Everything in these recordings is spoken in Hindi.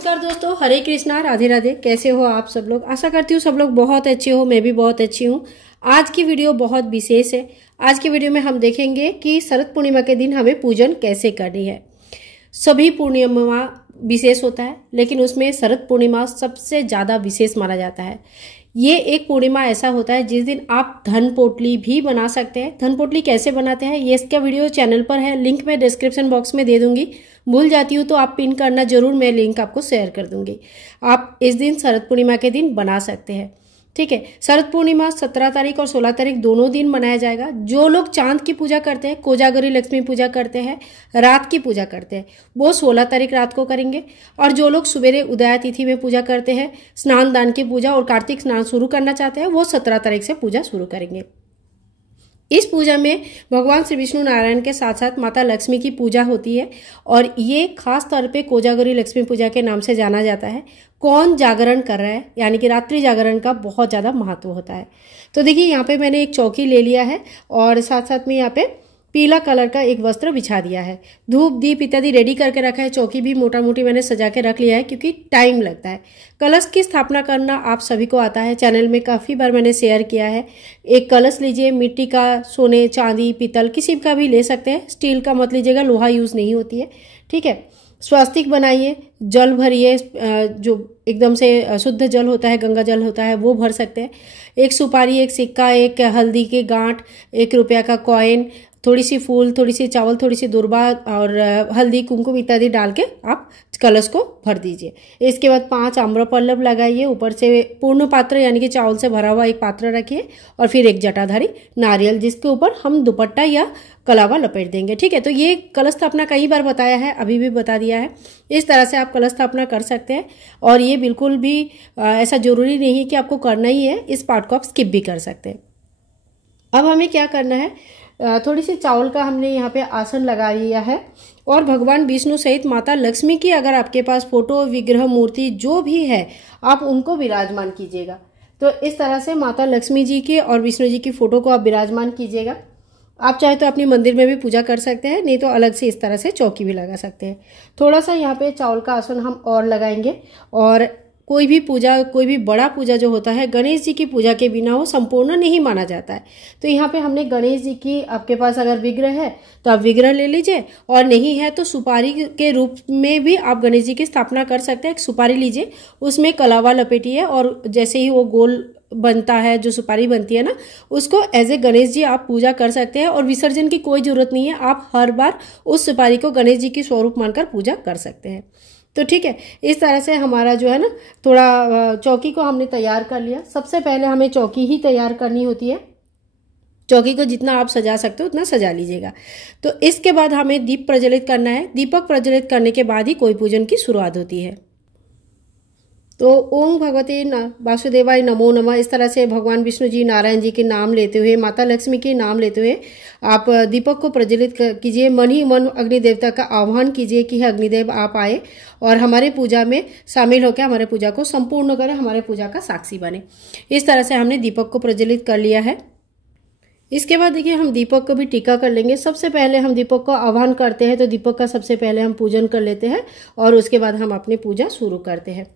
नमस्कार दोस्तों, हरे कृष्णा, राधे राधे। कैसे हो आप सब लोग? आशा करती हूँ सब लोग बहुत अच्छे हो। मैं भी बहुत अच्छी हूँ। आज की वीडियो बहुत विशेष है। आज की वीडियो में हम देखेंगे कि शरद पूर्णिमा के दिन हमें पूजन कैसे करनी है। सभी पूर्णिमा विशेष होता है, लेकिन उसमें शरद पूर्णिमा सबसे ज़्यादा विशेष माना जाता है। ये एक पूर्णिमा ऐसा होता है जिस दिन आप धन पोटली भी बना सकते हैं। धन पोटली कैसे बनाते हैं ये इसका वीडियो चैनल पर है, लिंक मैं डिस्क्रिप्शन बॉक्स में दे दूंगी। भूल जाती हूँ तो आप पिन करना जरूर, मैं लिंक आपको शेयर कर दूंगी। आप इस दिन शरद पूर्णिमा के दिन बना सकते हैं, ठीक है। शरद पूर्णिमा 17 तारीख और 16 तारीख दोनों दिन मनाया जाएगा। जो लोग चांद की पूजा करते हैं, कोजागरी लक्ष्मी पूजा करते हैं, रात की पूजा करते हैं, वो 16 तारीख रात को करेंगे। और जो लोग सवेरे उदया तिथि में पूजा करते हैं, स्नान दान की पूजा और कार्तिक स्नान शुरू करना चाहते हैं, वो 17 तारीख से पूजा शुरू करेंगे। इस पूजा में भगवान श्री विष्णु नारायण के साथ साथ माता लक्ष्मी की पूजा होती है और ये खास तौर पे कोजागरी लक्ष्मी पूजा के नाम से जाना जाता है। कौन जागरण कर रहा है, यानी कि रात्रि जागरण का बहुत ज़्यादा महत्व होता है। तो देखिए यहाँ पे मैंने एक चौकी ले लिया है और साथ साथ में यहाँ पे पीला कलर का एक वस्त्र बिछा दिया है। धूप दीप इत्यादि रेडी करके रखा है। चौकी भी मोटा मोटी मैंने सजा के रख लिया है क्योंकि टाइम लगता है। कलश की स्थापना करना आप सभी को आता है, चैनल में काफ़ी बार मैंने शेयर किया है। एक कलश लीजिए, मिट्टी का, सोने चांदी पीतल किसी का भी ले सकते हैं। स्टील का मत लीजिएगा, लोहा यूज़ नहीं होती है, ठीक है। स्वास्तिक बनाइए, जल भरिए, जो एकदम से शुद्ध जल होता है, गंगा जल होता है, वो भर सकते हैं। एक सुपारी, एक सिक्का, एक हल्दी के गांठ, 1 रुपया का कॉइन, थोड़ी सी फूल, थोड़ी सी चावल, थोड़ी सी दुर्बा और हल्दी कुमकुम इत्यादि डाल के आप कलश को भर दीजिए। इसके बाद 5 आम्रपल्लव लगाइए। ऊपर से पूर्ण पात्र यानी कि चावल से भरा हुआ एक पात्र रखिए और फिर एक जटाधारी नारियल, जिसके ऊपर हम दुपट्टा या कलावा लपेट देंगे, ठीक है। तो ये कलश स्थापना कई बार बताया है, अभी भी बता दिया है। इस तरह से आप कलश स्थापना कर सकते हैं और ये बिल्कुल भी ऐसा जरूरी नहीं है कि आपको करना ही है। इस पार्ट को आप स्किप भी कर सकते हैं। अब हमें क्या करना है, थोड़ी सी चावल का हमने यहाँ पे आसन लगा लिया है और भगवान विष्णु सहित माता लक्ष्मी की अगर आपके पास फोटो, विग्रह, मूर्ति जो भी है, आप उनको विराजमान कीजिएगा। तो इस तरह से माता लक्ष्मी जी की और विष्णु जी की फोटो को आप विराजमान कीजिएगा। आप चाहे तो अपने मंदिर में भी पूजा कर सकते हैं, नहीं तो अलग से इस तरह से चौकी भी लगा सकते हैं। थोड़ा सा यहाँ पे चावल का आसन हम और लगाएंगे। और कोई भी पूजा, कोई भी बड़ा पूजा जो होता है, गणेश जी की पूजा के बिना वो संपूर्ण नहीं माना जाता है। तो यहाँ पे हमने गणेश जी की, आपके पास अगर विग्रह है तो आप विग्रह ले लीजिए, और नहीं है तो सुपारी के रूप में भी आप गणेश जी की स्थापना कर सकते हैं। एक सुपारी लीजिए, उसमें कलावा लपेटिए और जैसे ही वो गोल बनता है, जो सुपारी बनती है ना, उसको एज ए गणेश जी आप पूजा कर सकते हैं। और विसर्जन की कोई जरूरत नहीं है, आप हर बार उस सुपारी को गणेश जी की स्वरूप मानकर पूजा कर सकते हैं। तो ठीक है, इस तरह से हमारा जो है ना, थोड़ा चौकी को हमने तैयार कर लिया। सबसे पहले हमें चौकी ही तैयार करनी होती है। चौकी को जितना आप सजा सकते हो उतना सजा लीजिएगा। तो इसके बाद हमें दीप प्रज्वलित करना है। दीपक प्रज्वलित करने के बाद ही कोई पूजन की शुरुआत होती है। तो ओम भगवते वासुदेवाय नमो नमः, इस तरह से भगवान विष्णु जी, नारायण जी के नाम लेते हुए, माता लक्ष्मी के नाम लेते हुए आप दीपक को प्रज्वलित कीजिए। मन ही मन अग्नि देवता का आह्वान कीजिए कि अग्निदेव आप आए और हमारे पूजा में शामिल होकर हमारे पूजा को संपूर्ण करें, हमारे पूजा का साक्षी बने। इस तरह से हमने दीपक को प्रज्वलित कर लिया है। इसके बाद देखिए हम दीपक को भी टीका कर लेंगे। सबसे पहले हम दीपक को आह्वान करते हैं तो दीपक का सबसे पहले हम पूजन कर लेते हैं और उसके बाद हम अपनी पूजा शुरू करते हैं।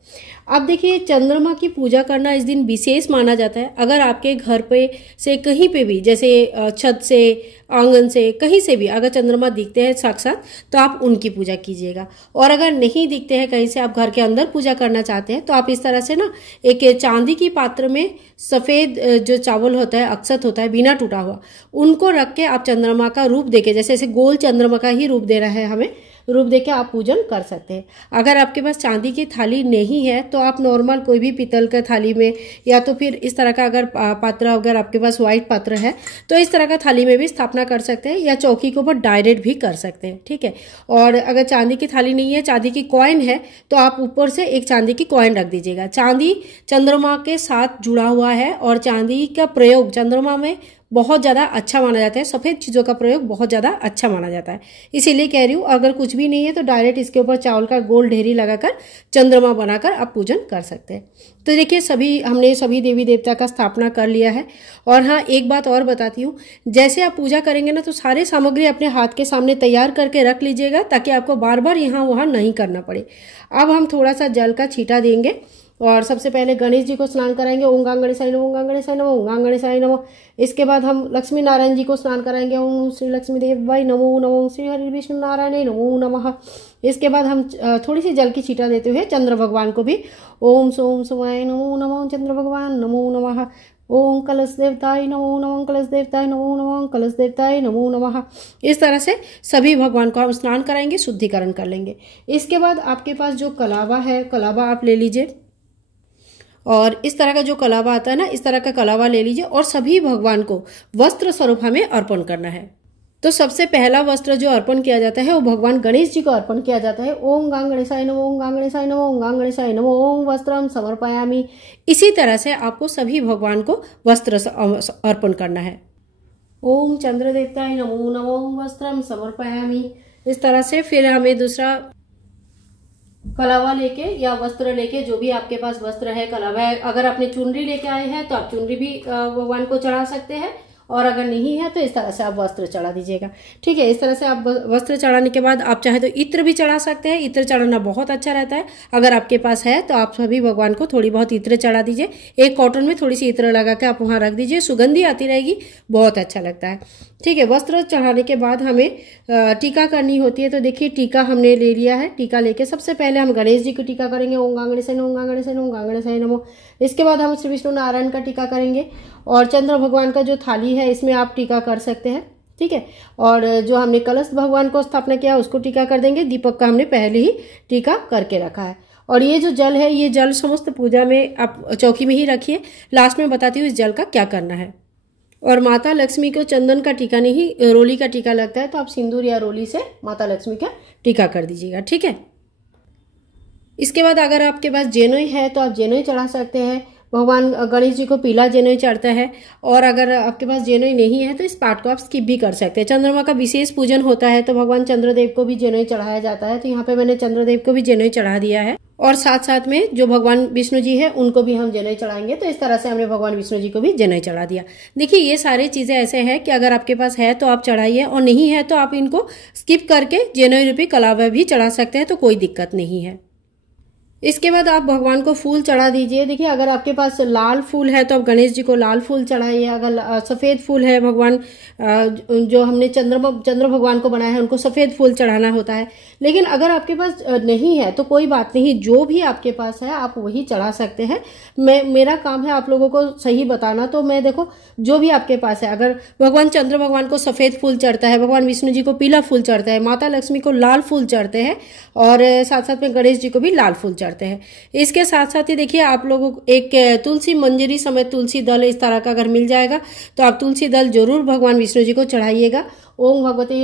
अब देखिए, चंद्रमा की पूजा करना इस दिन विशेष माना जाता है। अगर आपके घर पे से कहीं पे भी, जैसे छत से, आंगन से, कहीं से भी अगर चंद्रमा दिखते हैं साक्षात, तो आप उनकी पूजा कीजिएगा। और अगर नहीं दिखते हैं कहीं से, आप घर के अंदर पूजा करना चाहते हैं, तो आप इस तरह से ना एक चांदी की पात्र में सफेद जो चावल होता है, अक्षत होता है बिना टूटा हुआ, उनको रख के आप चंद्रमा का रूप देके, जैसे ऐसे गोल चंद्रमा का ही रूप दे रहा है हमें, रूप देके आप पूजन कर सकते हैं। अगर आपके पास चांदी की थाली नहीं है तो आप नॉर्मल कोई भी पीतल के थाली में, या तो फिर इस तरह का अगर पात्र, अगर आपके पास व्हाइट पात्र है तो इस तरह का थाली में भी स्थापना कर सकते हैं, या चौकी के ऊपर डायरेक्ट भी कर सकते हैं, ठीक है। और अगर चांदी की थाली नहीं है, चांदी की कॉइन है, तो आप ऊपर से एक चांदी की कॉइन रख दीजिएगा। चांदी चंद्रमा के साथ जुड़ा हुआ है और चांदी का प्रयोग चंद्रमा में बहुत ज़्यादा अच्छा माना जाता है, सफ़ेद चीज़ों का प्रयोग बहुत ज़्यादा अच्छा माना जाता है। इसीलिए कह रही हूँ, अगर कुछ भी नहीं है तो डायरेक्ट इसके ऊपर चावल का गोल ढेरी लगाकर चंद्रमा बनाकर आप पूजन कर सकते हैं। तो देखिए हमने सभी देवी देवता का स्थापना कर लिया है। और हाँ, एक बात और बताती हूँ, जैसे आप पूजा करेंगे ना तो सारे सामग्री अपने हाथ के सामने तैयार करके रख लीजिएगा, ताकि आपको बार बार यहाँ वहाँ नहीं करना पड़े। अब हम थोड़ा सा जल का छींटा देंगे और सबसे पहले गणेश जी को स्नान कराएंगे। ओम गंग गणेशाय नमः, ओम गंग गणेशाय नमः, ओम गंग गणेशाय नमः। इसके बाद हम लक्ष्मी नारायण जी को स्नान कराएंगे। ओम श्री लक्ष्मी देवाय नमो नमः, ओम श्री हरि विष्णु नारायण नमो नमः। इसके बाद हम थोड़ी सी जल की छींटा देते हुए चंद्र भगवान को भी ओम सोम सोमाय नमो नमः, चंद्र भगवान नमो नमः। ओम कलश देवताय नमो नमः, कलश देवताय नमो नमः, कलश देवताय नमो नमः। इस तरह से सभी भगवान को हम स्नान कराएंगे, शुद्धिकरण कर लेंगे। इसके बाद आपके पास जो कलावा है, कलावा आप ले लीजिए, और इस तरह का जो कलावा आता है ना, इस तरह का कलावा ले लीजिए और सभी भगवान को वस्त्र स्वरूप हमें अर्पण करना है। तो सबसे पहला वस्त्र जो अर्पण किया जाता है वो भगवान गणेश जी को अर्पण किया जाता है। ओम गंग गणेशाय नमः, ओम गंग गणेशाय नमः, ओम गंग गणेशाय नमः, ओम वस्त्रम समर्पयामि। इसी तरह से आपको सभी भगवान को वस्त्र अर्पण करना है। ओम चंद्र देवताय नमो नमः, ओम वस्त्रम समर्पयामि। इस तरह से फिर हमें दूसरा कलावा लेके या वस्त्र लेके, जो भी आपके पास वस्त्र है, कलावा है, अगर आपने चुनरी लेके आए हैं तो आप चुनरी भी भगवान को चढ़ा सकते हैं, और अगर नहीं है तो इस तरह से आप वस्त्र चढ़ा दीजिएगा। ठीक है, इस तरह से आप वस्त्र चढ़ाने के बाद आप चाहे तो इत्र भी चढ़ा सकते हैं। इत्र चढ़ाना बहुत अच्छा रहता है। अगर आपके पास है तो आप सभी भगवान को थोड़ी बहुत इत्र चढ़ा दीजिए। एक कॉटन में थोड़ी सी इत्र लगा के आप वहाँ रख दीजिए, सुगंधी आती रहेगी, बहुत अच्छा लगता है। ठीक है, वस्त्र चढ़ाने के बाद हमें टीका करनी होती है। तो देखिए, टीका हमने ले लिया है। टीका लेके सबसे पहले हम गणेश जी को टीका करेंगे। ओम गंग गणेशाय नमः, ओम गंग गणेशाय नमः, ओम गंग गणेशाय नमः। इसके बाद हम श्री विष्णु नारायण का टीका करेंगे, और चंद्र भगवान का जो थाली है इसमें आप टीका कर सकते हैं। ठीक है, और जो हमने कलश भगवान को स्थापना किया उसको टीका कर देंगे। दीपक का हमने पहले ही टीका करके रखा है। और ये जो जल है, ये जल समस्त पूजा में आप चौकी में ही रखिए। लास्ट में बताती हूँ इस जल का क्या करना है। और माता लक्ष्मी को चंदन का टीका नहीं, रोली का टीका लगता है, तो आप सिंदूर या रोली से माता लक्ष्मी का टीका कर दीजिएगा। ठीक है, इसके बाद अगर आपके पास जेनोई है तो आप जेनोई चढ़ा सकते हैं। भगवान गणेश जी को पीला जेनोई चढ़ता है, और अगर आपके पास जेनोई नहीं है तो इस पार्ट को आप स्किप भी कर सकते हैं। चंद्रमा का विशेष पूजन होता है तो भगवान चंद्रदेव को भी जेनोई चढ़ाया जाता है। तो यहाँ पे मैंने चंद्रदेव को भी जेनोई चढ़ा दिया है, और साथ साथ में जो भगवान विष्णु जी है उनको भी हम जेनोई चढ़ाएंगे। तो इस तरह से हमने भगवान विष्णु जी को भी जेनोई चढ़ा दिया। देखिए, ये सारी चीजें ऐसे हैं कि अगर आपके पास है तो आप चढ़ाइए, और नहीं है तो आप इनको स्किप करके जेनोई रूपी कलावा भी चढ़ा सकते हैं, तो कोई दिक्कत नहीं है। इसके बाद आप भगवान को फूल चढ़ा दीजिए। देखिए, अगर आपके पास लाल फूल है तो आप गणेश जी को लाल फूल चढ़ाइए। अगर सफ़ेद फूल है, भगवान जो हमने चंद्र भगवान को बनाया है उनको सफ़ेद फूल चढ़ाना होता है। लेकिन अगर आपके पास नहीं है तो कोई बात नहीं, जो भी आपके पास है आप वही चढ़ा सकते हैं। मेरा काम है आप लोगों को सही बताना। तो मैं देखो, जो भी आपके पास है, अगर भगवान चंद्र भगवान को सफ़ेद फूल चढ़ता है, भगवान विष्णु जी को पीला फूल चढ़ता है, माता लक्ष्मी को लाल फूल चढ़ते हैं, और साथ साथ में गणेश जी को भी लाल फूल चढ़ते हैं। इसके साथ साथ ही देखिए, आप लोगों को एक तुलसी मंजरी समेत तुलसी दल इस तरह का अगर मिल जाएगा तो आप तुलसी दल जरूर भगवान विष्णु जी को चढ़ाइएगा। ओम भगवते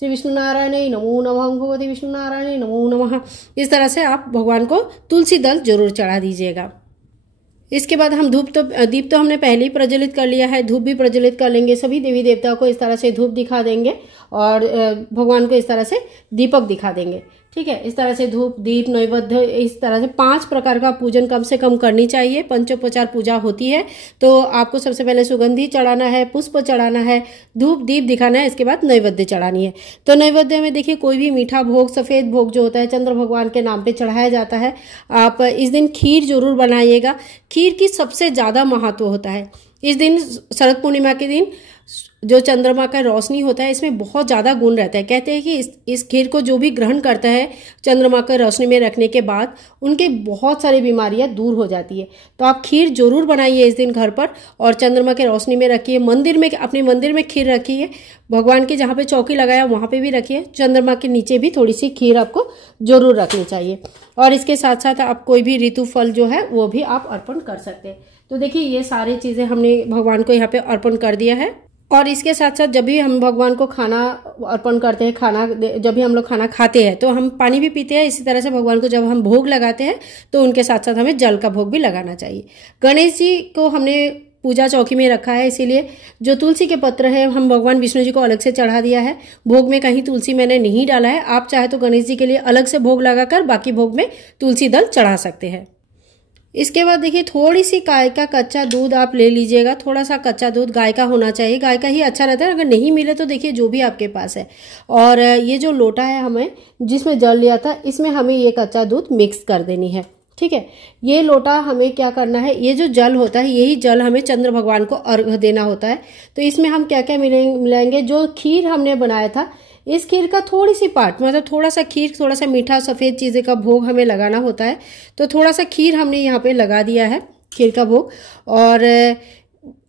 श्री विष्णु नारायण नमो नमः, ओम भगवते विष्णु नारायण नमो नमः। इस तरह से आप भगवान को तुलसी दल जरूर चढ़ा दीजिएगा। इसके बाद हम दीप तो हमने पहले ही प्रज्वलित कर लिया है, धूप भी प्रज्वलित कर लेंगे। सभी देवी देवताओं को इस तरह से धूप दिखा देंगे, और भगवान को इस तरह से दीपक दिखा देंगे। ठीक है, इस तरह से धूप, दीप, नैवेद्य, इस तरह से 5 प्रकार का पूजन कम से कम करनी चाहिए। पंचोपचार पूजा होती है तो आपको सबसे पहले सुगंधी चढ़ाना है, पुष्प चढ़ाना है, धूप दीप दिखाना है, इसके बाद नैवेद्य चढ़ानी है। तो नैवेद्य में देखिए, कोई भी मीठा भोग, सफ़ेद भोग जो होता है चंद्र भगवान के नाम पे चढ़ाया जाता है। आप इस दिन खीर जरूर बनाइएगा। खीर की सबसे ज़्यादा महत्व होता है। इस दिन शरद पूर्णिमा के दिन जो चंद्रमा का रोशनी होता है, इसमें बहुत ज़्यादा गुण रहता है। कहते हैं कि इस खीर को जो भी ग्रहण करता है चंद्रमा का रोशनी में रखने के बाद, उनके बहुत सारी बीमारियां दूर हो जाती है। तो आप खीर जरूर बनाइए इस दिन घर पर, और चंद्रमा के रोशनी में रखिए। मंदिर में, अपने मंदिर में खीर रखिए। भगवान के जहाँ पे चौकी लगाया वहाँ पे भी रखिए। चंद्रमा के नीचे भी थोड़ी सी खीर आपको जरूर रखनी चाहिए। और इसके साथ साथ आप कोई भी ऋतु फल जो है वो भी आप अर्पण कर सकते हैं। तो देखिए, ये सारी चीज़ें हमने भगवान को यहाँ पे अर्पण कर दिया है। और इसके साथ साथ जब भी हम भगवान को खाना अर्पण करते हैं, जब भी हम लोग खाना खाते हैं तो हम पानी भी पीते हैं। इसी तरह से भगवान को जब हम भोग लगाते हैं तो उनके साथ साथ हमें जल का भोग भी लगाना चाहिए। गणेश जी को हमने पूजा चौकी में रखा है, इसीलिए जो तुलसी के पत्र है हम भगवान विष्णु जी को अलग से चढ़ा दिया है। भोग में कहीं तुलसी मैंने नहीं डाला है। आप चाहे तो गणेश जी के लिए अलग से भोग लगाकर बाकी भोग में तुलसी दल चढ़ा सकते हैं। इसके बाद देखिए थोड़ी सी गाय का कच्चा दूध आप ले लीजिएगा। थोड़ा सा कच्चा दूध गाय का होना चाहिए, गाय का ही अच्छा रहता है। अगर नहीं मिले तो देखिए जो भी आपके पास है। और ये जो लोटा है हमें जिसमें जल लिया था, इसमें हमें ये कच्चा दूध मिक्स कर देनी है। ठीक है, ये लोटा हमें क्या करना है, ये जो जल होता है यही जल हमें चंद्र भगवान को अर्घ देना होता है। तो इसमें हम क्या क्या मिलाएंगे, जो खीर हमने बनाया था इस खीर का थोड़ी सी पार्ट, मतलब थोड़ा सा खीर, थोड़ा सा मीठा सफ़ेद चीज़ें का भोग हमें लगाना होता है। तो थोड़ा सा खीर हमने यहाँ पे लगा दिया है, खीर का भोग। और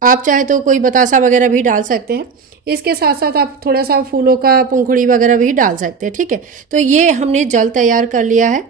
आप चाहे तो कोई बतासा वगैरह भी डाल सकते हैं। इसके साथ साथ आप थोड़ा सा फूलों का पंखुड़ी वगैरह भी डाल सकते हैं। ठीक है, तो ये हमने जल तैयार कर लिया है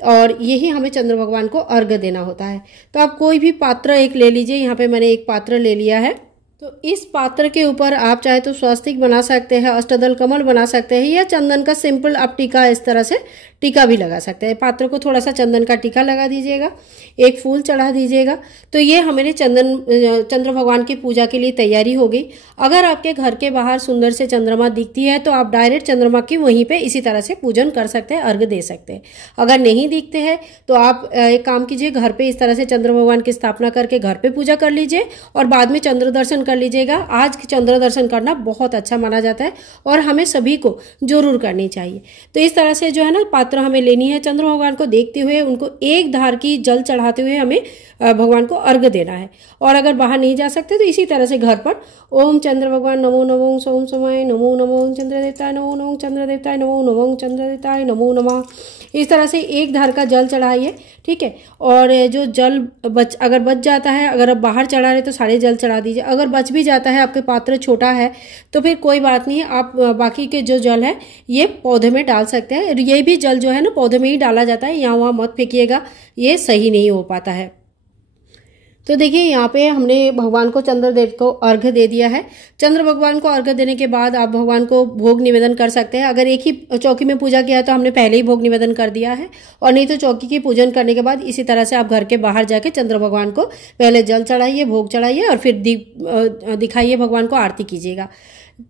और यही हमें चंद्र भगवान को अर्घ देना होता है। तो आप कोई भी पात्र एक ले लीजिए। यहाँ पे मैंने एक पात्र ले लिया है। तो इस पात्र के ऊपर आप चाहे तो स्वस्तिक बना सकते हैं, अष्टदल कमल बना सकते हैं, या चंदन का सिंपल आप टीका इस तरह से टीका भी लगा सकते हैं। पात्र को थोड़ा सा चंदन का टीका लगा दीजिएगा, एक फूल चढ़ा दीजिएगा। तो ये हमारे चंद्र भगवान की पूजा के लिए तैयारी हो गई। अगर आपके घर के बाहर सुंदर से चंद्रमा दिखती है तो आप डायरेक्ट चंद्रमा की वहीं पे इसी तरह से पूजन कर सकते हैं, अर्घ दे सकते हैं। अगर नहीं दिखते हैं तो आप एक काम कीजिए, घर पे इस तरह से चंद्र भगवान की स्थापना करके घर पे पूजा कर लीजिए और बाद में चंद्र दर्शन कर लीजिएगा। आज चंद्र दर्शन करना बहुत अच्छा माना जाता है और हमें सभी को जरूर करनी चाहिए। तो इस तरह से जो है ना पात्र हमें लेनी है, चंद्र भगवान को देखते हुए उनको एक धार की जल चढ़ाते हुए हमें भगवान को अर्घ देना है। और अगर बाहर नहीं जा सकते तो इसी तरह से घर पर ओम चंद्र भगवान नमो नमो सोम समय नमो नमो चंद्र देवताय नमो नमो चंद्र देवताय नमो नमो चंद्र देवताय नमो नमः, इस तरह से एक धार का जल चढ़ाइए। ठीक है, और जो जल अगर बच जाता है, अगर आप बाहर चढ़ा रहे तो सारे जल चढ़ा दीजिए। अगर बच भी जाता है, आपके पात्र छोटा है तो फिर कोई बात नहीं, आप बाकी के जो जल है ये पौधे में डाल सकते हैं। ये भी जल जो है ना पौधे में ही डाला जाता है, यहाँ वहाँ मत फेंकिएगा, ये सही नहीं हो पाता है। तो देखिए यहाँ पे हमने भगवान को चंद्रदेव को अर्घ दे दिया है। चंद्र भगवान को अर्घ देने के बाद आप भगवान को भोग निवेदन कर सकते हैं। अगर एक ही चौकी में पूजा किया है तो हमने पहले ही भोग निवेदन कर दिया है, और नहीं तो चौकी की पूजन करने के बाद इसी तरह से आप घर के बाहर जाके चंद्र भगवान को पहले जल चढ़ाइए, भोग चढ़ाइए और फिर दीप दिखाइए, भगवान को आरती कीजिएगा।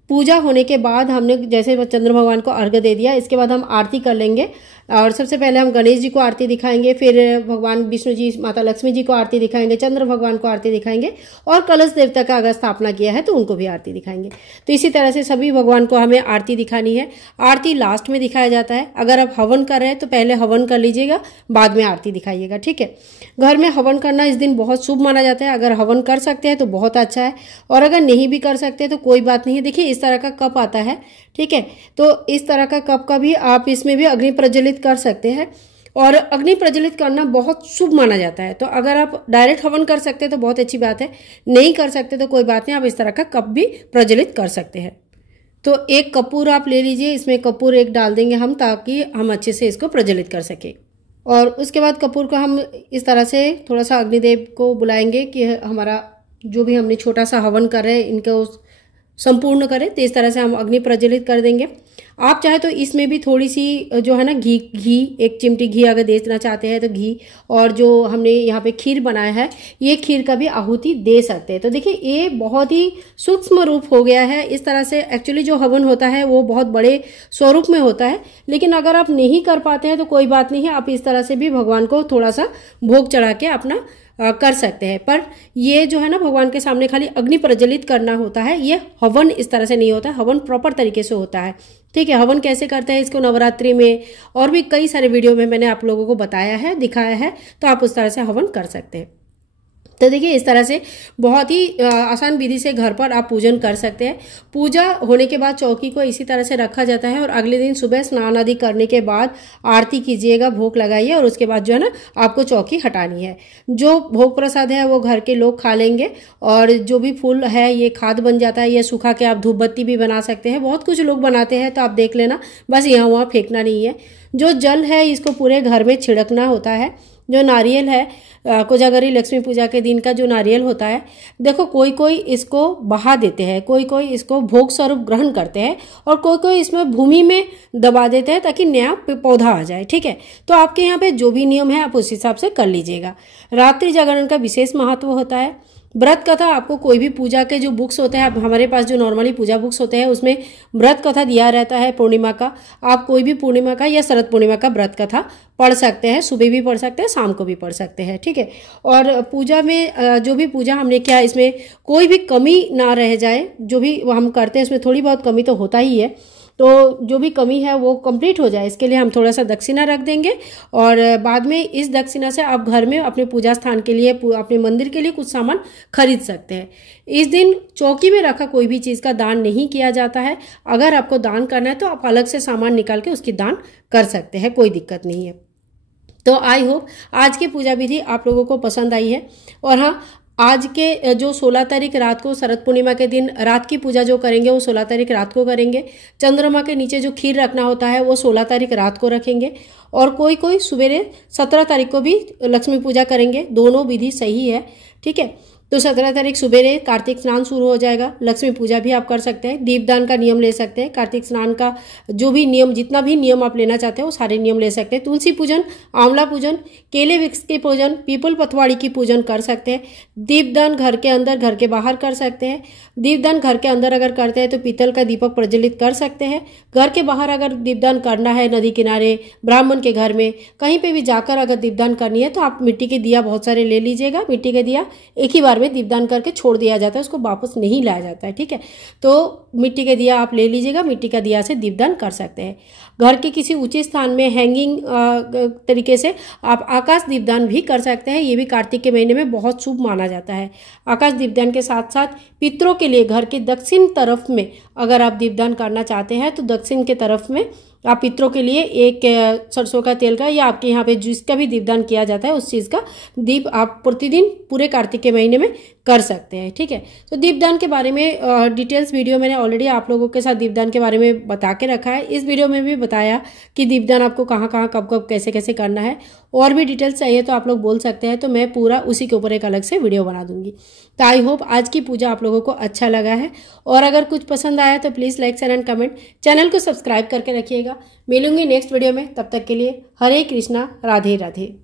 पूजा होने के बाद हमने जैसे चंद्र भगवान को अर्घ दे दिया, इसके बाद हम आरती कर लेंगे। और सबसे पहले हम गणेश जी को आरती दिखाएंगे, फिर भगवान विष्णु जी, माता लक्ष्मी जी को आरती दिखाएंगे, चंद्र भगवान को आरती दिखाएंगे, और कलश देवता का अगर स्थापना किया है तो उनको भी आरती दिखाएंगे। तो इसी तरह से सभी भगवान को हमें आरती दिखानी है। आरती लास्ट में दिखाया जाता है। अगर आप हवन कर रहे हैं तो पहले हवन कर लीजिएगा, बाद में आरती दिखाइएगा। ठीक है, घर में हवन करना इस दिन बहुत शुभ माना जाता है। अगर हवन कर सकते हैं तो बहुत अच्छा है, और अगर नहीं भी कर सकते तो कोई बात नहीं है। देखिए इस तरह का कप आता है, ठीक है, तो इस तरह का कप का भी आप इसमें भी अग्नि प्रज्वलित कर सकते हैं, और अग्नि प्रज्वलित करना बहुत शुभ माना जाता है। तो अगर आप डायरेक्ट हवन कर सकते हैं तो बहुत अच्छी बात है, नहीं कर सकते तो कोई बात नहीं, आप इस तरह का कप भी प्रज्वलित कर सकते हैं। तो एक कपूर आप ले लीजिए, इसमें कपूर एक डाल देंगे हम, ताकि हम अच्छे से इसको प्रज्वलित कर सके। और उसके बाद कपूर को हम इस तरह से थोड़ा सा अग्निदेव को बुलाएंगे कि हमारा जो भी हमने छोटा सा हवन कर रहे हैं इनको संपूर्ण करें। तो इस तरह से हम अग्नि प्रज्वलित कर देंगे। आप चाहे तो इसमें भी थोड़ी सी जो है ना घी एक चिमटी घी अगर देना चाहते हैं तो घी, और जो हमने यहाँ पे खीर बनाया है ये खीर का भी आहुति दे सकते हैं। तो देखिए ये बहुत ही सूक्ष्म रूप हो गया है। इस तरह से एक्चुअली जो हवन होता है वो बहुत बड़े स्वरूप में होता है, लेकिन अगर आप नहीं कर पाते हैं तो कोई बात नहीं है, आप इस तरह से भी भगवान को थोड़ा सा भोग चढ़ा के अपना कर सकते हैं। पर ये जो है ना भगवान के सामने खाली अग्नि प्रज्वलित करना होता है, ये हवन इस तरह से नहीं होता। हवन प्रॉपर तरीके से होता है। ठीक है, हवन कैसे करते हैं इसको नवरात्रि में और भी कई सारे वीडियो में मैंने आप लोगों को बताया है, दिखाया है, तो आप उस तरह से हवन कर सकते हैं। तो देखिए इस तरह से बहुत ही आसान विधि से घर पर आप पूजन कर सकते हैं। पूजा होने के बाद चौकी को इसी तरह से रखा जाता है, और अगले दिन सुबह स्नान आदि करने के बाद आरती कीजिएगा, भोग लगाइए, और उसके बाद जो है ना आपको चौकी हटानी है। जो भोग प्रसाद है वो घर के लोग खा लेंगे, और जो भी फूल है ये खाद बन जाता है। ये सूखा के आप धूप बत्ती भी बना सकते हैं, बहुत कुछ लोग बनाते हैं, तो आप देख लेना, बस यहाँ वहाँ फेंकना नहीं है। जो जल है इसको पूरे घर में छिड़कना होता है। जो नारियल है कोजागरी लक्ष्मी पूजा के दिन का जो नारियल होता है, देखो कोई कोई इसको बहा देते हैं, कोई कोई इसको भोग स्वरूप ग्रहण करते हैं, और कोई कोई इसमें भूमि में दबा देते हैं ताकि नया पौधा आ जाए। ठीक है, तो आपके यहाँ पे जो भी नियम है आप उस हिसाब से कर लीजिएगा। रात्रि जागरण का विशेष महत्व होता है। व्रत कथा आपको कोई भी पूजा के जो बुक्स होते हैं, हमारे पास जो नॉर्मली पूजा बुक्स होते हैं उसमें व्रत कथा दिया रहता है पूर्णिमा का। आप कोई भी पूर्णिमा का या शरद पूर्णिमा का व्रत कथा पढ़ सकते हैं, सुबह भी पढ़ सकते हैं, शाम को भी पढ़ सकते हैं, ठीक है। और पूजा में जो भी पूजा हमने किया इसमें कोई भी कमी ना रह जाए, जो भी हम करते हैं उसमें थोड़ी बहुत कमी तो होता ही है, तो जो भी कमी है वो कंप्लीट हो जाए इसके लिए हम थोड़ा सा दक्षिणा रख देंगे। और बाद में इस दक्षिणा से आप घर में अपने पूजा स्थान के लिए, अपने मंदिर के लिए कुछ सामान खरीद सकते हैं। इस दिन चौकी में रखा कोई भी चीज़ का दान नहीं किया जाता है। अगर आपको दान करना है तो आप अलग से सामान निकाल के उसकी दान कर सकते हैं, कोई दिक्कत नहीं है। तो आई होप आज की पूजा विधि आप लोगों को पसंद आई है। और हाँ, आज के जो 16 तारीख रात को शरद पूर्णिमा के दिन रात की पूजा जो करेंगे वो 16 तारीख रात को करेंगे। चंद्रमा के नीचे जो खीर रखना होता है वो 16 तारीख रात को रखेंगे। और कोई सवेरे 17 तारीख को भी लक्ष्मी पूजा करेंगे। दोनों विधि सही है, ठीक है। तो 17 तारीख सुबेरे कार्तिक स्नान शुरू हो जाएगा। लक्ष्मी पूजा भी आप कर सकते हैं, दीपदान का नियम ले सकते हैं, कार्तिक स्नान का जो भी नियम, जितना भी नियम आप लेना चाहते हैं वो सारे नियम ले सकते हैं। तुलसी पूजन, आंवला पूजन, केले वृक्ष के पूजन, पीपल पथवाड़ी की पूजन कर सकते हैं। दीपदान घर के अंदर, घर के बाहर कर सकते हैं। दीपदान घर के अंदर अगर करते हैं तो पीतल का दीपक प्रज्वलित कर सकते हैं। घर के बाहर अगर दीपदान करना है, नदी किनारे, ब्राह्मण के घर में, कहीं पे भी जाकर अगर दीपदान करनी है तो आप मिट्टी के दिया बहुत सारे ले लीजिएगा। मिट्टी के दिया एक ही बार में दीपदान करके छोड़ दिया जाता है, उसको वापस नहीं लाया जाता है, ठीक है। तो मिट्टी के दिया आप ले लीजिएगा, मिट्टी का दिया से दीपदान कर सकते हैं। घर के किसी ऊंचे स्थान में हैंगिंग तरीके से आप आकाश दीपदान भी कर सकते हैं। ये भी कार्तिक के महीने में बहुत शुभ माना जाता है। आकाश दीपदान के साथ साथ पितरों के लिए घर के दक्षिण तरफ में अगर आप दीपदान करना चाहते हैं तो दक्षिण के तरफ में आप पितरों के लिए एक सरसों का तेल का या आपके यहाँ पे जिसका भी दीपदान किया जाता है उस चीज़ का दीप आप प्रतिदिन पूरे कार्तिक के महीने में कर सकते हैं, ठीक है। तो दीपदान के बारे में डिटेल्स वीडियो मैंने ऑलरेडी आप लोगों के साथ दीपदान के बारे में बता के रखा है। इस वीडियो में भी बताया कि दीपदान आपको कहाँ कहाँ कब कब कैसे कैसे करना है। और भी डिटेल्स चाहिए तो आप लोग बोल सकते हैं, तो मैं पूरा उसी के ऊपर एक अलग से वीडियो बना दूंगी। तो आई होप आज की पूजा आप लोगों को अच्छा लगा है। और अगर कुछ पसंद आया तो please like share and comment, channel को सब्सक्राइब करके रखिएगा। मिलूंगी नेक्स्ट वीडियो में, तब तक के लिए हरे कृष्णा, राधे राधे।